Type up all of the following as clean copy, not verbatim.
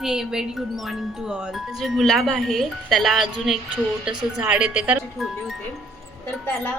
हे very good morning to all. जे गुलाब आहे त्याला अजून एक छोटंसं झाड येते कारण ठेवले होते तर त्याला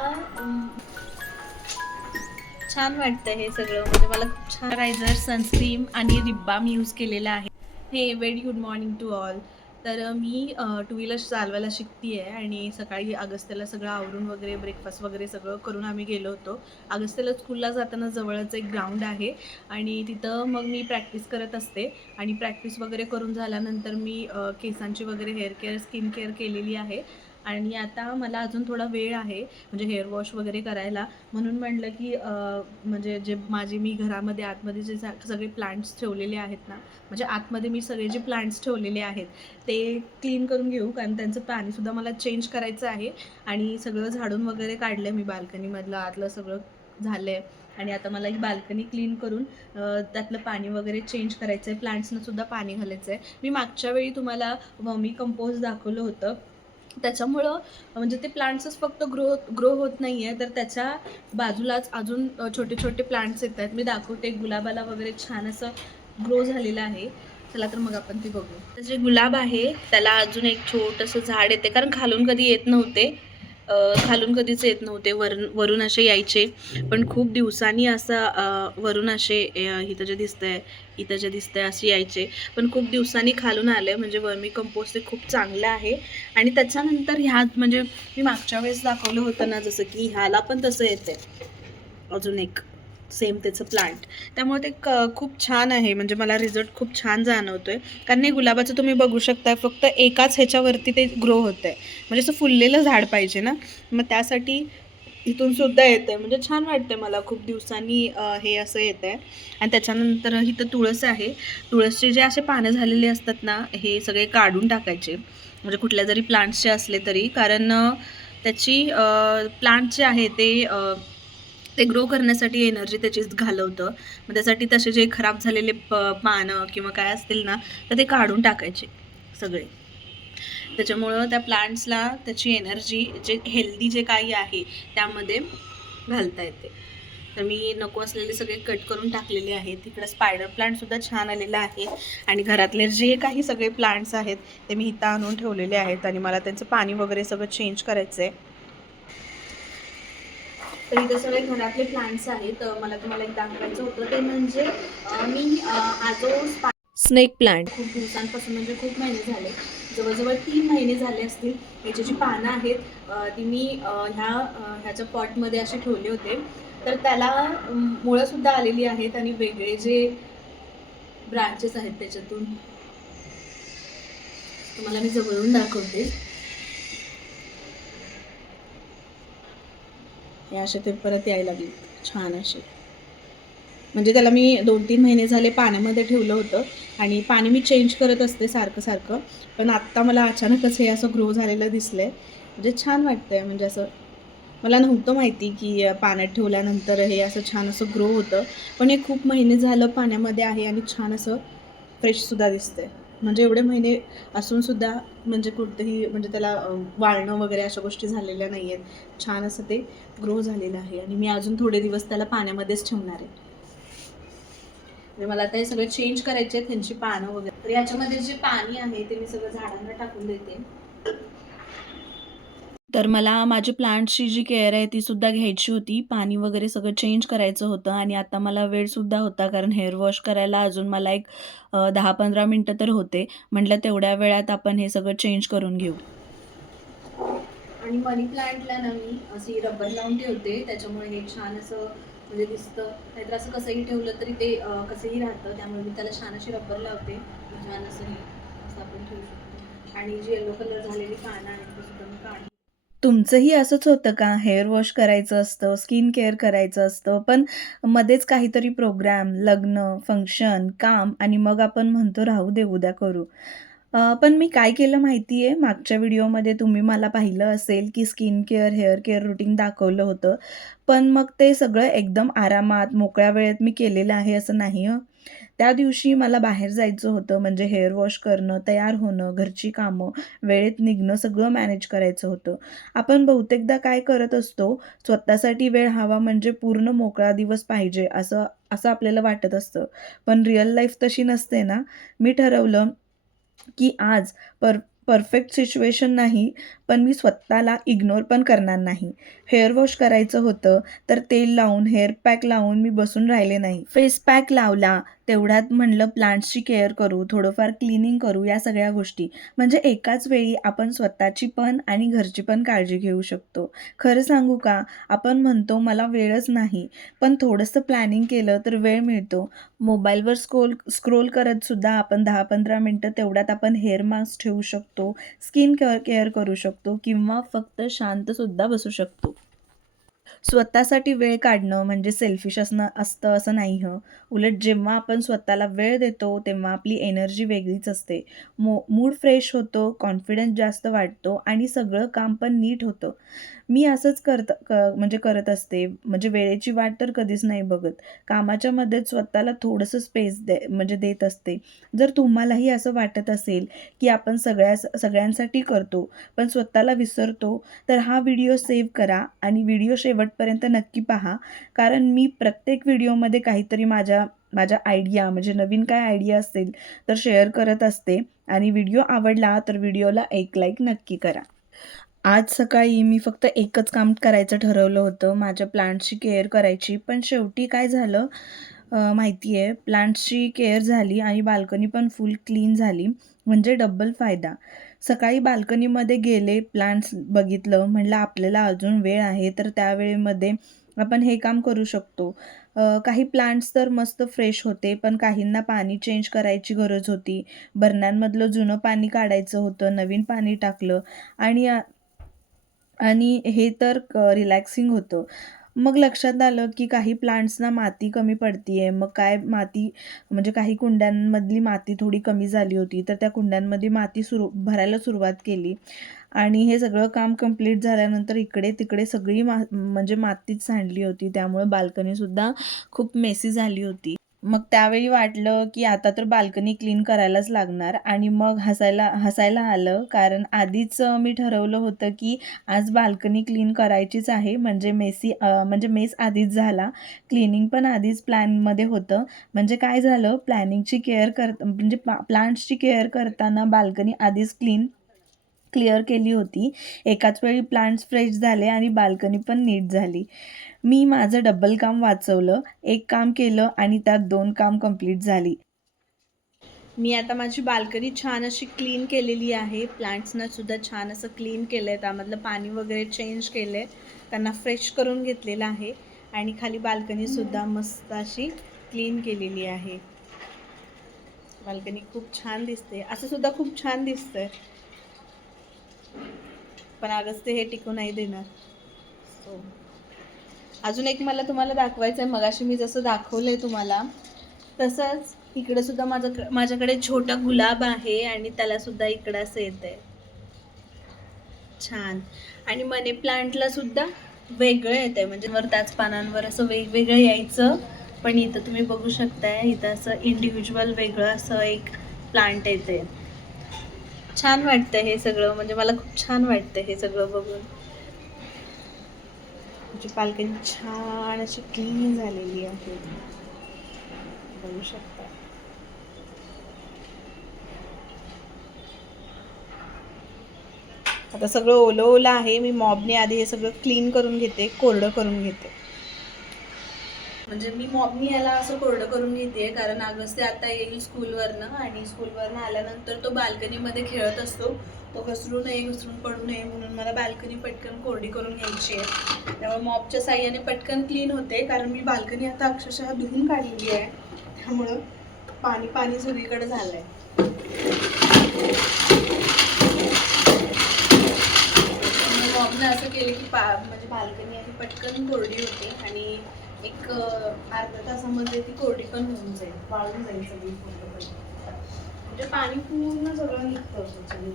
छान वाटतं हे सगळं. म्हणजे मला खूप छान रायझर सनस्क्रीम आणि लिप बाम यूज केलेला आहे. Hey very good morning to all. तर मी टू व्हीलर चालवायला शिकते आहे आणि सकाळी अगस्त्याला सगळं आवरून वगैरे ब्रेकफास्ट वगैरे सगळं करून आम्ही गेलो होतो. अगस्त्याला स्कूलला जाताना जवळच एक ग्राउंड आहे आणि तिथं मग मी प्रॅक्टिस करत असते आणि प्रॅक्टिस वगैरे करून झाल्यानंतर मी केसांची वगैरे हेअर केअर स्किन केअर केलेली आहे आणि आता मला अजून थोडा वेळ आहे म्हणजे हेअर वॉश वगैरे करायला. म्हणून म्हटलं की म्हणजे जे मी घरामध्ये आतमध्ये जे सगळे प्लांट्स ठेवलेले आहेत ना, म्हणजे आतमध्ये मी सगळे जे प्लांट्स ठेवलेले आहेत ते क्लीन करून घेऊ कारण त्यांचं पाणीसुद्धा मला चेंज करायचं आहे आणि सगळं झाडून वगैरे काढलं मी बाल्कनीमधलं आतलं सगळं झालं आहे आणि आता मला ही बाल्कनी क्लीन करून त्यातलं पाणी वगैरे चेंज करायचं आहे. प्लांट्सनंसुद्धा पाणी घालायचं आहे. मी मागच्या वेळी तुम्हाला वर्मी कंपोस्ट दाखवलं होतं. त्याच्यामुळं म्हणजे ते प्लांट्सच फक्त ग्रो होत नाही आहे तर त्याच्या बाजूलाच अजून छोटे छोटे प्लांट्स येत आहेत. मी दाखवते गुलाबाला वगैरे छान असं ग्रो झालेलं आहे. चला तर मग आपण ती बघू. तर जे गुलाब आहे त्याला अजून एक छोटंसं झाड येते कारण खालून कधी येत नव्हते. खालून कधीच येत नव्हते, वरून असे यायचे पण खूप दिवसांनी असं वरून असे इथं जे दिसतंय इथं जे दिसतंय असे यायचे पण खूप दिवसांनी खालून आले. म्हणजे वर्मी कंपोस्ट ते खूप चांगलं आहे आणि त्याच्यानंतर ह्यात म्हणजे मी मागच्या वेळेस दाखवलं होतं ना जसं की ह्याला पण तसं येते अजून एक सेम त्याचं प्लांट. त्यामुळे ते खूप छान आहे म्हणजे मला रिझल्ट खूप छान जाणवतोय कारण हे गुलाबाचं तुम्ही बघू शकता फक्त एकाच ह्याच्यावरती ते ग्रो होतं आहे. म्हणजे असं फुललेलं झाड पाहिजे ना, मग त्यासाठी इथून सुद्धा येतं आहे म्हणजे छान वाटतं मला खूप दिवसांनी हे असं येतं आहे. आणि त्याच्यानंतर इथं तुळस आहे. तुळसचे जे असे पानं झालेले असतात ना हे सगळे काढून टाकायचे म्हणजे कुठल्या जरी प्लांट्सचे असले तरी कारण त्याची प्लांट जे आहे ते ग्रो करण्यासाठी एनर्जी त्याचीच घालवतं. मग त्यासाठी तसे जे खराब झालेले पानं किंवा काय असतील ना तर ते काढून टाकायचे सगळे. त्याच्यामुळं त्या प्लांट्सला त्याची एनर्जी जे हेल्दी जे काही आहे त्यामध्ये घालता येते. तर मी नको असलेले सगळे कट करून टाकलेले आहेत. तिकडं स्पायडर प्लांटसुद्धा छान आलेला आहे आणि घरातले जे काही सगळे प्लांट्स आहेत ते मी इथं आणून ठेवलेले आहेत आणि मला त्यांचं पाणी वगैरे सगळं चेंज करायचं आहे. तर इथं सगळे घरातले प्लांट्स आहेत. मला तुम्हाला एक दाखवायचं होतं ते म्हणजे मी हा जो स्नेक प्लांट खूप दिवसांपासून म्हणजे खूप महिने झाले, जवळजवळ 3 महिने झाले असतील. याची जी पानं आहेत ती मी ह्याच्या पॉटमध्ये असे ठेवले होते तर त्याला मुळंसुद्धा आलेली आहेत आणि वेगळे जे ब्रांचेस आहेत त्याच्यातून तुम्हाला मी जवळून दाखवते. हे असे ते परत यायला लागले छान असे. म्हणजे त्याला मी 2-3 महिने झाले पाण्यामध्ये ठेवलं होतं आणि पाणी मी चेंज करत असते सारखं सारखं. पण आत्ता मला अचानकच हे असं ग्रो झालेलं दिसलं आहे. म्हणजे छान वाटतं आहे म्हणजे असं मला नव्हतं माहिती की पाण्यात ठेवल्यानंतर हे असं छान असं ग्रो होतं. पण हे खूप महिने झालं पाण्यामध्ये आहे आणि छान असं फ्रेशसुद्धा दिसतं आहे. म्हणजे एवढे महिने असूनसुद्धा म्हणजे कुठेही म्हणजे त्याला वाळणं वगैरे अशा गोष्टी झालेल्या नाही आहेत. छान असं ते ग्रो झालेलं आहे आणि मी अजून थोडे दिवस त्याला पाण्यामध्येच ठेवणार आहे. म्हणजे मला आता हे सगळं चेंज करायचे आहेत त्यांची पानं वगैरे. तर याच्यामध्ये जे पाणी आहे ते मी सगळं झाडांना टाकून देते. तर मला माझी प्लांट्सची जी केअर आहे ती सुद्धा घ्यायची होती. पाणी वगैरे सगळं चेंज करायचं होतं आणि आता मला वेळसुद्धा होता कारण हेअर वॉश करायला अजून मला एक 10-15 मिनटं तर होते. म्हटलं तेवढ्या वेळात आपण हे सगळं चेंज करून घेऊ. आणि मनी प्लांटला ना मी अशी रबर लावून ठेवते त्याच्यामुळे हे छान असं म्हणजे दिसतं. नाहीतर असं कसंही ठेवलं तरी ते कसंही राहतं. त्यामुळे मी त्याला छान अशी रबर लावते. छान असं हे असं आपण ठेवू शकतो. आणि जी येलो कलर झालेली पानं आहेत ती सुद्धा मी काढते. तुमचंही असंच होतं का? हेअर वॉश करायचं असतं, स्किन केअर करायचं असतं, पण मध्येच काहीतरी प्रोग्राम, लग्न, फंक्शन, काम आणि मग आपण म्हणतो राहू दे उद्या करू. पण मी काय केलं माहिती आहे, मागच्या व्हिडिओमध्ये तुम्ही मला पाहिलं असेल, की skin care, hair care routine दाखवलं होतं. पण मग ते सगळं एकदम आरामात, मोकळ्या वेळेत मी केलेलं आहे असं नाही हं. त्या दिवशी मला बाहेर जायचं होतं म्हणजे हेअर वॉश करणं, तयार होणं, घरची कामं, वेळेत निघणं सगळं मॅनेज करायचं होतं. आपण बहुतेकदा काय करत असतो, स्वतःसाठी वेळ हवा म्हणजे पूर्ण मोकळा दिवस पाहिजे असं असं आपल्याला वाटत असतं. पण रिअल लाईफ तशी नसते ना. मी ठरवलं की आज परफेक्ट सिच्युएशन नाही, पण मी स्वतःला इग्नोर पण करणार नाही. हेअर वॉश करायचं होतं, तर तेल लावून, हेअर पॅक लावून मी बसून राहिले नाही. फेस पॅक लावला, तेवढ्यात म्हणलं प्लांट्सची केअर करू, थोडंफार क्लीनिंग करू, या सगळ्या गोष्टी. म्हणजे एकाच वेळी आपण स्वतःची पण आणि घरची पण काळजी घेऊ शकतो. खरं सांगू का, आपण म्हणतो मला वेळच नाही, पण थोडंसं प्लॅनिंग केलं तर वेळ मिळतो. मोबाईलवर स्क्रोल करत सुद्धा आपण 10-15 मिनिटं तेवढ्यात आपण हेअर मास्क ठेवू शकतो, स्किन केअर करू शकतो किंवा फक्त शांतसुद्धा बसू शकतो. स्वतःसाठी वेळ काढणं म्हणजे सेल्फिश असतं असं नाही हं. उलट जेव्हा आपण स्वतःला वेळ देतो, तेव्हा आपली एनर्जी वेगळीच असते. मूड फ्रेश होतो, कॉन्फिडन्स जास्त वाटतो आणि सगळं काम पण नीट होतं. मी असंच म्हणजे करत असते. म्हणजे वेळेची वाट तर कधीच नाही बघत. कामाच्या मध्येच स्वतःला थोडंसं स्पेस म्हणजे देत असते. जर तुम्हालाही असं वाटत असेल, की आपण सगळ्यांसाठी करतो, पण स्वतःला विसरतो, तर हा व्हिडिओ सेव्ह करा आणि व्हिडिओ शेवटपर्यंत नक्की पहा. कारण मी प्रत्येक व्हिडिओमध्ये काहीतरी माझ्या माझ्या आयडिया म्हणजे नवीन काय आयडिया असेल तर शेअर करत असते आणि व्हिडिओ आवडला तर व्हिडिओला एक लाईक नक्की करा. आज सकाळी मी फक्त एकच काम करायचं ठरवलं होतं, माझ्या प्लांट्सची केअर करायची. पण शेवटी काय झालं माहिती आहे, प्लांट्सची केअर झाली आणि बाल्कनी पण फुल क्लीन झाली, म्हणजे डबल फायदा. सकाळी बाल्कनीमध्ये गेले, प्लांट्स बघितलं, म्हटलं आपल्याला अजून वेळ आहे, तर त्या वेळेमध्ये आपण हे काम करू शकतो. काही प्लांट्स तर मस्त फ्रेश होते, पण काहींना पाणी चेंज करायची गरज होती. बरण्यांमधलं जुनं पाणी काढायचं होतं, नवीन पाणी टाकलं आणि आणि हे तर रिलॅक्सिंग होतं. मग लक्षात आलं, की काही प्लांट्सना माती कमी पडतीये. मग काय माती म्हणजे काही कुंड्यांमधली माती थोडी कमी झाली होती, तर त्या कुंड्यांमध्ये माती भरायला सुरुवात केली आणि हे सगळं काम कंप्लीट झाल्यानंतर इकडे-तिकडे सगळी म्हणजे मातीच सांडली होती. त्यामुळे बाल्कनीसुद्धा खूप मेसी झाली होती. मग त्यावेळी वाटलं, की आता तर बाल्कनी क्लीन करायलाच लागणार आणि मग हसायला हसायला आलं. कारण आधीच मी ठरवलं होतं, की आज बाल्कनी क्लीन करायचीच आहे. म्हणजे मेस आधीच झाला. क्लीनिंग पण आधीच प्लॅनमध्ये होतं. म्हणजे काय झालं, प्लॅनिंगची केअर म्हणजे प्लांट्सची केअर करताना बाल्कनी आधीच क्लिअर केली होती. एकाच वेळी प्लांट्स फ्रेश झाले आणि बाल्कनी पण नीट झाली. मी माझं डबल काम वाचवलं. एक काम केलं आणि त्यात 2 काम कंप्लीट झाली. मी आता माझी बाल्कनी छान अशी क्लीन केलेली आहे. प्लांट्सना सुद्धा छान असं क्लीन केलं आहे. त्यामधलं पाणी वगैरे चेंज केलं आहे. त्यांना फ्रेश करून घेतलेलं आहे आणि खाली बाल्कनीसुद्धा मस्त अशी क्लीन केलेली आहे. बाल्कनी खूप छान दिसते. असं सुद्धा खूप छान दिसतंय. पण आगच ते हे टिकू नाही देणार. सो अजून एक मला तुम्हाला दाखवायचं आहे. मगाशी मी जसं दाखवलंय तुम्हाला, तसंच इकडे सुद्धा माझ्याकडे छोटा गुलाब आहे आणि त्याला सुद्धा इकडं असं येतंय. छान. आणि मनी प्लांटला सुद्धा वेगळं येतंय, म्हणजे वर त्याच पानांवर असं वेगवेगळं यायचं. पण इथं तुम्ही बघू शकताय, इथं असं इंडिव्हिज्युअल वेगळं असं एक प्लांट येते. छान वाटतं हे सगळं, म्हणजे मला खूप छान वाटतं हे सगळं बघून. तुमची बाल्कनी छान अशी क्लीन झालेली आहे, बघू शकता. आता सगळं ओलं ओलं आहे. मी मॉबने आधी हे सगळं क्लीन करून घेते, कोरडं करून घेते. म्हणजे मी मॉबनी याला असं कोरडं करून घेते, कारण अगस्त्य आता येईल स्कूलवरनं आणि स्कूलवरनं आल्यानंतर तो बाल्कनीमध्ये खेळत असतो. तो घसरून पडू नये म्हणून मला बाल्कनी पटकन कोरडी करून घ्यायची आहे. त्यामुळे मॉबच्या साह्याने पटकन क्लीन होते, कारण मी बाल्कनी आता अक्षरशः धुवून काढलेली आहे. त्यामुळं पाणी पाणी सगळीकडे झालंय. मॉबनं असं केलं की म्हणजे बाल्कनी आणि पटकन कोरडी होते आणि एक अर्ध्या तासामध्ये ती कोरडी पण होऊन जाईल, वाळून जाईल सगळी पूर्णपणे. म्हणजे पाणी पूर्ण सगळं निघतं त्याच्याने.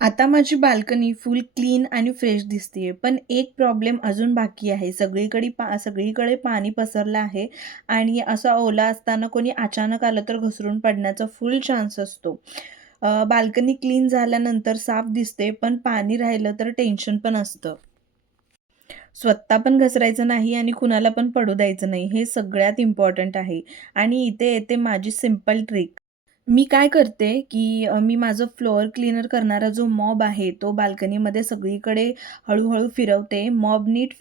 आता माझी बाल्कनी फुल क्लीन आणि फ्रेश दिसतीये. पण एक प्रॉब्लेम अजून बाकी आहे. सगळीकडे पाणी पसरलं आहे आणि असा ओला असताना कोणी अचानक आलं तर घसरून पडण्याचा फुल चान्स असतो. बाल्कनी क्लीन झाल्यानंतर साफ दिसते, पण पाणी राहिलं तर टेन्शन पण असतं. स्वतः पण घसरायचं नाही आणि कुणाला पण पडू द्यायचं नाही. हे सगळ्यात इम्पॉर्टंट आहे. आणि इथे येते माझी सिंपल ट्रिक. मी काय करते, की मी माझं फ्लोअर क्लीनर करणारा जो मॉप आहे, तो बाल्कनीमध्ये सगळीकडे हळू-हळू फिरवते. मॉप नीट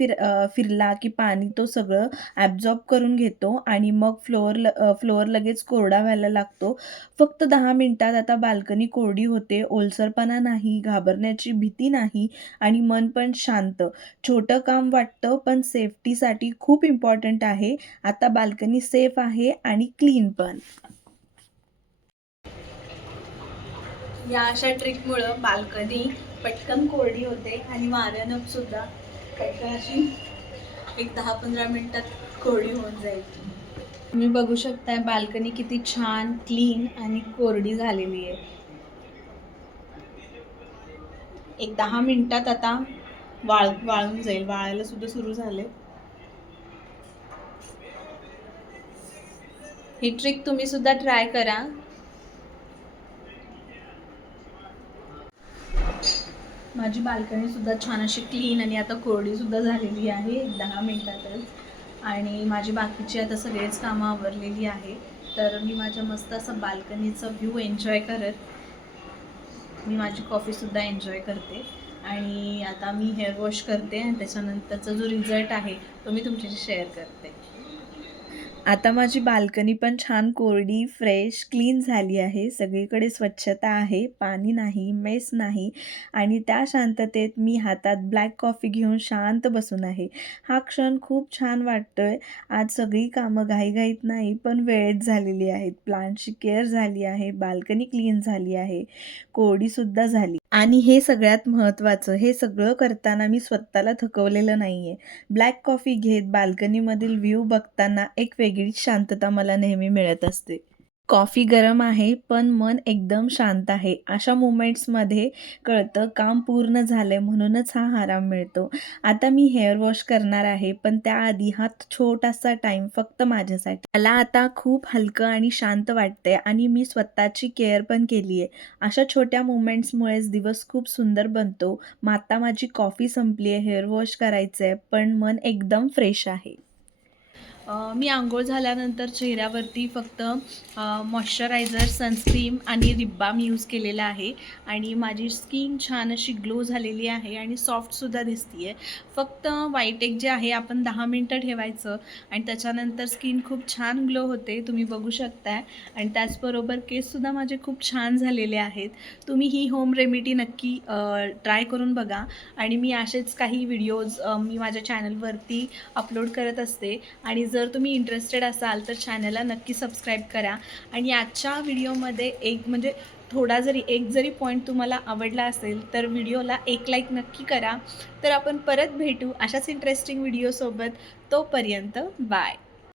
फिरला, की पाणी तो सगळं ॲब्झॉर्ब करून घेतो आणि मग फ्लोअर लगेच कोरडा व्हायला लागतो. फक्त 10 मिनिटात आता बाल्कनी कोरडी होते. ओलसरपणा नाही, घाबरण्याची भीती नाही आणि मन पण शांत. छोटं काम वाटतं, पण सेफ्टीसाठी खूप इम्पॉर्टंट आहे. आता बाल्कनी सेफ आहे आणि क्लीन पण. या अशा ट्रिकमुळं बाल्कनी पटकन कोरडी होते आणि वाऱ्यानं सुद्धा पटकन अशी एक 10-15 मिनिटात कोरडी होऊन जाईल. तुम्ही बघू शकताय बाल्कनी किती छान क्लीन आणि कोरडी झालेली आहे. एक 10 मिनिटात आता वाळून जाईल. वाळायला सुद्धा सुरू झाले. ही ट्रिक तुम्ही सुद्धा ट्राय करा. माझी बाल्कनी सुद्धा छान अशी क्लीन आणि आता कोरडी सुद्धा झालेली आहे 10 मिनिटातच. आणि माझी बाकीची आता सगळेच कामं आवरलेली आहे. तर मी माझ्या मस्त असं बाल्कनीचा व्ह्यू एन्जॉय करत मी माझी कॉफीसुद्धा एन्जॉय करते. आणि आता मी हेअर वॉश करते आणि त्याच्यानंतरचा जो रिझल्ट आहे तो मी तुमच्याशी शेअर करते. आता माझी बाल्कनी पण छान कोरडी, फ्रेश, क्लीन झाली आहे. सगळीकडे स्वच्छता आहे, पाणी नाही, मेस नाही आणि त्या शांततेत मी हातात ब्लॅक कॉफी घेऊन शांत बसून आहे. हा क्षण खूप छान वाटतोय. आज सगळी कामं घाईघाईत नाही, पण वेळेत झालेली आहेत. प्लांटची केअर झाली आहे, बाल्कनी क्लीन झाली आहे, कोरडीसुद्धा झाली. आणि हे सगळ्यात महत्त्वाचं, हे सगळं करताना मी स्वतःला थकवलेलं नाही आहे. ब्लॅक कॉफी घेत बाल्कनीमधील व्ह्यू बघताना एक वेगळीच शांतता मला नेहमी मिळत असते. कॉफी गरम आहे, पण मन एकदम शांत आहे. अशा मोमेंट्समध्ये कळतं काम पूर्ण झालंय म्हणूनच हा आराम मिळतो. आता मी हेअर वॉश करणार आहे, पण त्याआधी हा छोटासा टाईम फक्त माझ्यासाठी. मला आता खूप हलकं आणि शांत वाटतंय आणि मी स्वतःची केअर पण केली आहे. अशा छोट्या मोमेंट्समुळेच दिवस खूप सुंदर बनतो. मग आता माझी कॉफी संपली आहे, हेअर वॉश करायचं आहे, पण मन एकदम फ्रेश आहे. मी अंघोळ झाल्यानंतर चेहऱ्यावरती फक्त मॉइश्चरायझर, सनस्क्रीम आणि लिप बाम यूज केलेला आहे आणि माझी स्किन छान अशी ग्लो झालेली आहे आणि सॉफ्टसुद्धा दिसते आहे. फक्त व्हाईट एग जे आहे आपण 10 मिनटं ठेवायचं आणि त्याच्यानंतर स्किन खूप छान ग्लो होते, तुम्ही बघू शकताय. आणि त्याचबरोबर केससुद्धा माझे खूप छान झालेले आहेत. तुम्ही ही होम रेमेडी नक्की ट्राय करून बघा. आणि मी असेच काही व्हिडिओज मी माझ्या चॅनलवरती अपलोड करत असते. आणि जर तुम्ही इंटरेस्टेड असाल तर चॅनलला नक्की सबस्क्राईब करा. आणि आजच्या व्हिडिओमध्ये एक जरी पॉईंट तुम्हाला आवडला असेल तर व्हिडिओला एक लाईक नक्की करा. तर आपण परत भेटू अशाच इंटरेस्टिंग व्हिडिओसोबत. तोपर्यंत बाय.